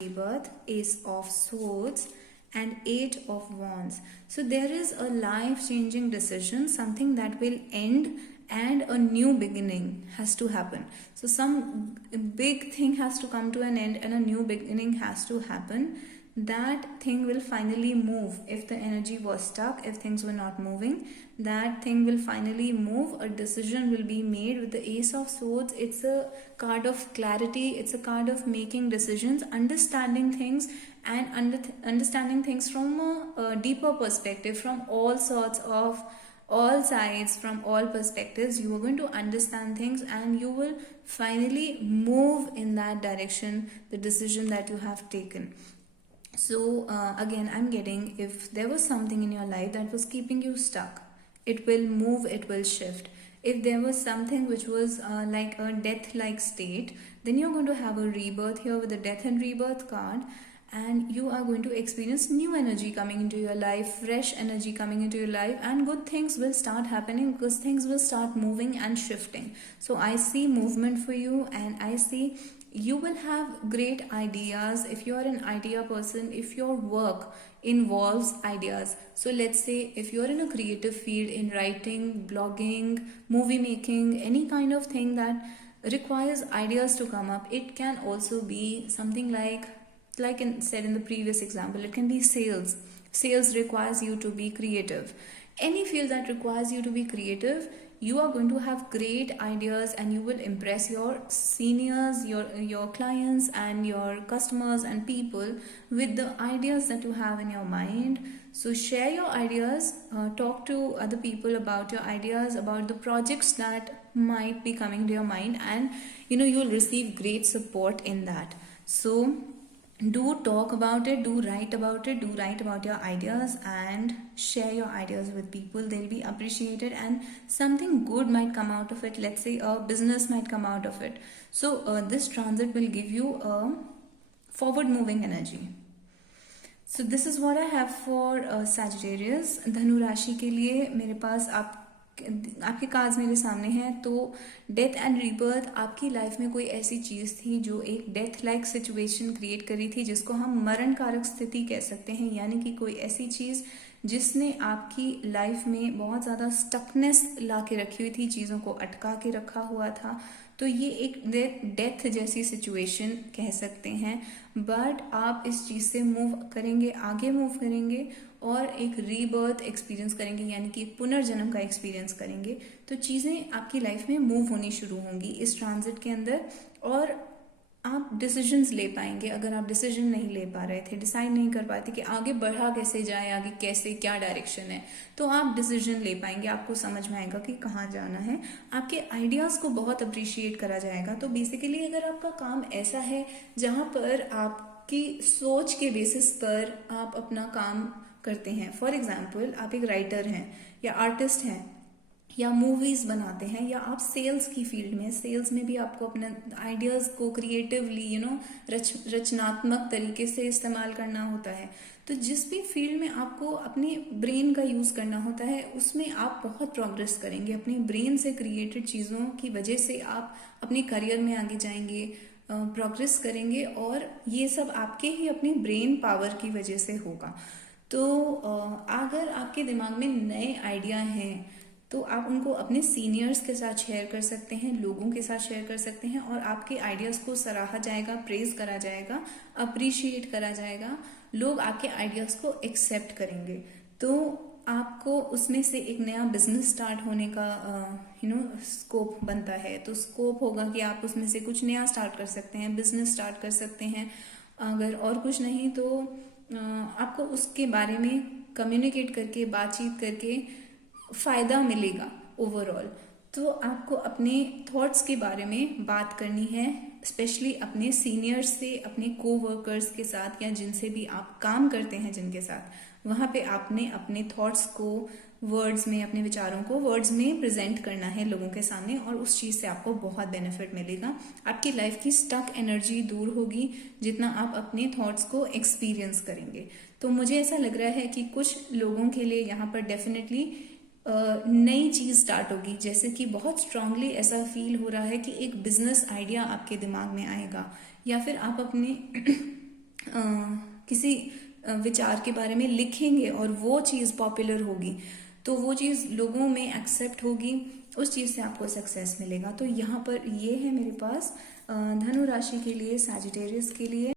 rebirth, Ace of Swords, and Eight of Wands. So there is a life-changing decision, something that will end and a new beginning has to happen. So some big thing has to come to an end and a new beginning has to happen. That thing will finally move. If the energy was stuck, if things were not moving, that thing will finally move. A decision will be made. With the Ace of Swords, it's a card of clarity, it's a card of making decisions, understanding things, and understanding things from a deeper perspective, from all sorts of all sides, from all perspectives. You are going to understand things and you will finally move in that direction, the decision that you have taken. So again, I'm getting, if there was something in your life that was keeping you stuck, it will move, it will shift. If there was something which was like a death-like state, then you're going to have a rebirth here with the death and rebirth card, and you are going to experience new energy coming into your life, fresh energy coming into your life, and good things will start happening because things will start moving and shifting. So I see movement for you, and I see you will have great ideas if you are an idea person, if your work involves ideas. So let's say if you're in a creative field, in writing, blogging, movie making, any kind of thing that requires ideas to come up. It can also be something like said in the previous example, it can be sales. Sales requires you to be creative. Any field that requires you to be creative, you are going to have great ideas and you will impress your seniors, your clients and your customers and people with the ideas that you have in your mind. So share your ideas, talk to other people about your ideas, about the projects that might be coming to your mind, and you'll receive great support in that. So do talk about it, do write about it, do write about your ideas and share your ideas with people. They'll be appreciated and something good might come out of it. Let's say a business might come out of it. So this transit will give you a forward moving energy. So this is what I have for Sagittarius. धनु राशि के लिए मेरे पास आपके cards मेरे सामने हैं। तो डेथ एंड रीबर्थ, आपकी लाइफ में कोई ऐसी चीज़ थी जो एक डेथ लाइक सिचुएशन क्रिएट करी थी, जिसको हम मरण कारक स्थिति कह सकते हैं, यानी कि कोई ऐसी चीज़ जिसने आपकी लाइफ में बहुत ज़्यादा स्टकनेस ला के रखी हुई थी, चीज़ों को अटका के रखा हुआ था। तो ये एक डेथ जैसी सिचुएशन कह सकते हैं। बट आप इस चीज़ से मूव करेंगे, आगे मूव करेंगे और एक रीबर्थ एक्सपीरियंस करेंगे, यानी कि पुनर्जन्म का एक्सपीरियंस करेंगे। तो चीज़ें आपकी लाइफ में मूव होनी शुरू होंगी इस ट्रांजिट के अंदर और आप डिसीजंस ले पाएंगे। अगर आप डिसीजन नहीं ले पा रहे थे, डिसाइड नहीं कर पाते कि आगे बढ़ा कैसे जाए, आगे कैसे क्या डायरेक्शन है, तो आप डिसीजन ले पाएंगे। आपको समझ में आएगा कि कहाँ जाना है। आपके आइडियाज़ को बहुत अप्रिशिएट करा जाएगा। तो बेसिकली अगर आपका काम ऐसा है जहाँ पर आपकी सोच के बेसिस पर आप अपना काम करते हैं, फॉर एग्जाम्पल आप एक राइटर हैं या आर्टिस्ट हैं या मूवीज बनाते हैं, या आप सेल्स की फील्ड में, सेल्स में भी आपको अपने आइडियाज़ को क्रिएटिवली रचनात्मक तरीके से इस्तेमाल करना होता है। तो जिस भी फील्ड में आपको अपने ब्रेन का यूज़ करना होता है, उसमें आप बहुत प्रोग्रेस करेंगे। अपने ब्रेन से क्रिएटेड चीज़ों की वजह से आप अपने करियर में आगे जाएंगे, प्रोग्रेस करेंगे, और ये सब आपके ही अपनी ब्रेन पावर की वजह से होगा। तो अगर आपके दिमाग में नए आइडिया हैं तो आप उनको अपने सीनियर्स के साथ शेयर कर सकते हैं, लोगों के साथ शेयर कर सकते हैं, और आपके आइडियाज़ को सराहा जाएगा, प्रेज करा जाएगा, अप्रिशिएट करा जाएगा। लोग आपके आइडियाज़ को एक्सेप्ट करेंगे। तो आपको उसमें से एक नया बिजनेस स्टार्ट होने का स्कोप बनता है। तो स्कोप होगा कि आप उसमें से कुछ नया स्टार्ट कर सकते हैं, बिजनेस स्टार्ट कर सकते हैं। अगर और कुछ नहीं तो आपको उसके बारे में कम्युनिकेट करके, बातचीत करके फ़ायदा मिलेगा ओवरऑल। तो आपको अपने थॉट्स के बारे में बात करनी है, स्पेशली अपने सीनियर्स से, अपने कोवर्कर्स के साथ, या जिनसे भी आप काम करते हैं जिनके साथ, वहाँ पे आपने अपने थॉट्स को वर्ड्स में, अपने विचारों को वर्ड्स में प्रेजेंट करना है लोगों के सामने, और उस चीज़ से आपको बहुत बेनिफिट मिलेगा। आपकी लाइफ की स्टक एनर्जी दूर होगी जितना आप अपने थॉट्स को एक्सपीरियंस करेंगे। तो मुझे ऐसा लग रहा है कि कुछ लोगों के लिए यहाँ पर डेफिनेटली नई चीज़ स्टार्ट होगी। जैसे कि बहुत स्ट्रांगली ऐसा फील हो रहा है कि एक बिजनेस आइडिया आपके दिमाग में आएगा, या फिर आप अपने किसी विचार के बारे में लिखेंगे और वो चीज़ पॉपुलर होगी, तो वो चीज़ लोगों में एक्सेप्ट होगी, उस चीज़ से आपको सक्सेस मिलेगा। तो यहाँ पर ये है मेरे पास धनु राशि के लिए, सैजिटेरियस के लिए।